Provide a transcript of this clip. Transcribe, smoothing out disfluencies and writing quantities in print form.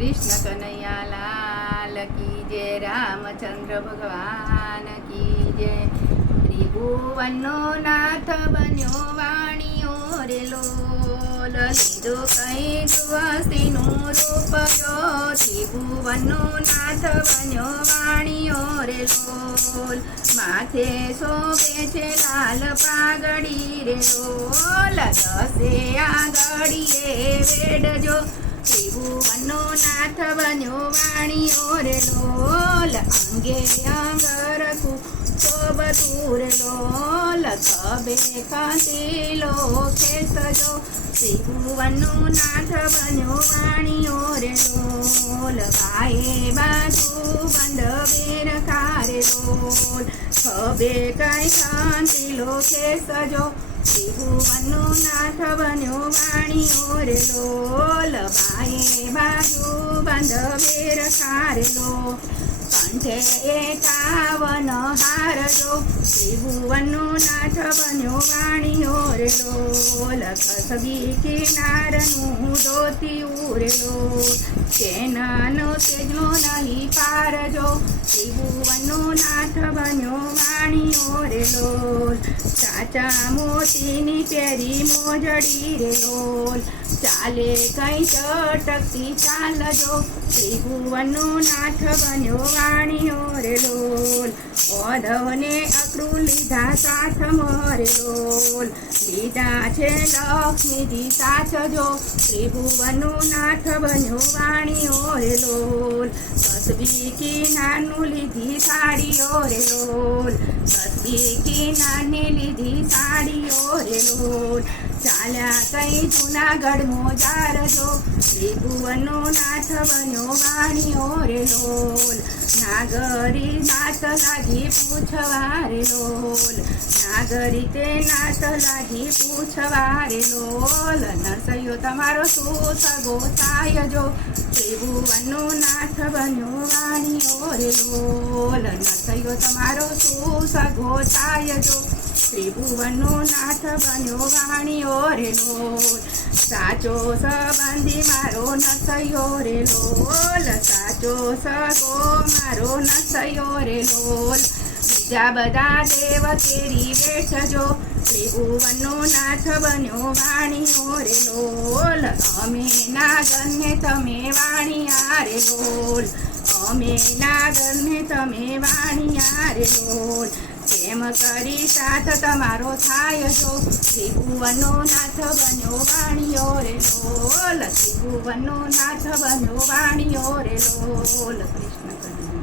कृष्ण कन्हैया लाल की जय, रामचंद्र भगवान की जय। त्रिभुवनનો નાથ બન્યો વાણીઓ રે લોલ, લીધો કઈ વસ્તીનું રૂપ જો, ત્રિભુવનનો નાથ બન્યો વાણીઓ રે લોલ, માથે શોભે છે લાલ પાઘડી રે લોલ, દસે આંગળીએ વેડજો, ત્રિભુવનનો નાથ બન્યો વાણીઓ રે લોલ, અંગે અંગરખું શોભતું રે લોલ, ખભે ખંતીલો ખેસજો, ત્રિભુવનનો નાથ બન્યો વાણીઓ રે લોલ, બાએ બાજુ બંધ બેરખા રે લોલ, ખભે કઈ ખંતીલો ખેસજો, ત્રિભુવનનો નાથ બન્યો વાણીઓ રે લોલ, બાએ બાજુ બંધ બેરખા રે લોલ, કંઠે 51 હારજો, ત્રિભુવનનો નાથ બન્યો વાણીઓ રે લોલ, ખસબી કિનારનું ધોતિયું રે લોલ, ચેનનો તેજનો નહીં પારજો, ત્રિભુવનનો નાથ બન્યો વાણીઓ રે લોલ, સાચા મોતીની પેરી મોજડી રે લોલ, ચાલે કઈ ચટકતી ચાલજો, ત્રિભુવનનો નાથ બન્યો વાણીઓ રે લોલ, ઓધવને અકડું લીધા સાથ મરે લોલ, લીધા છે લક્ષ્મીજી સાચજો, ત્રિભુવનનો નાથ બન્યો વાણીઓ રે લોલ, કસબી કિનારનું લીધી સાડીઓ રે લોલ, કસબી કિનારની લીધી સાડીઓ રે લોલ, ચાલ્યા કઈ જુનાગઢ મોજારજો, ત્રિભુવનનો નાથ બન્યો વાણીઓ રે લોલ, નાગરી નાથ લાગી પૂછવા રે લોલ, નાગરી તે નાથ લાગી પૂછવા રે લોલ, નરસૈયો તમારો શું સગો થાય જો, ત્રિભુવનનો નાથ બન્યો વાણીઓ રે લોલ, નરસૈયો તમારો શું સગો થાય જો, ત્રિભુવનનો નાથ બન્યો વાણીઓ રે લોલ, સાચો સંબંધી મારો નરસૈયો રે લોલ, સાચો સગો મારો નરસૈયો રે લોલ, બીજા બધા દેવ કેરી બેઠજો, ત્રિભુવનનો નાથ બન્યો વાણીઓ રે લોલ, અમે નાગરને તમે વાણિયા રે લોલ, અમે નાગરને તમે વાણિયા રે લોલ, કેમ કરી સાથ તમારો થાય જો, ત્રિભુવનનો નાથ બન્યો વાણીઓ રે લોલ, ત્રિભુવનનો નાથ બન્યો વાણીઓ રે લોલ, કૃષ્ણ કન્હૈયા।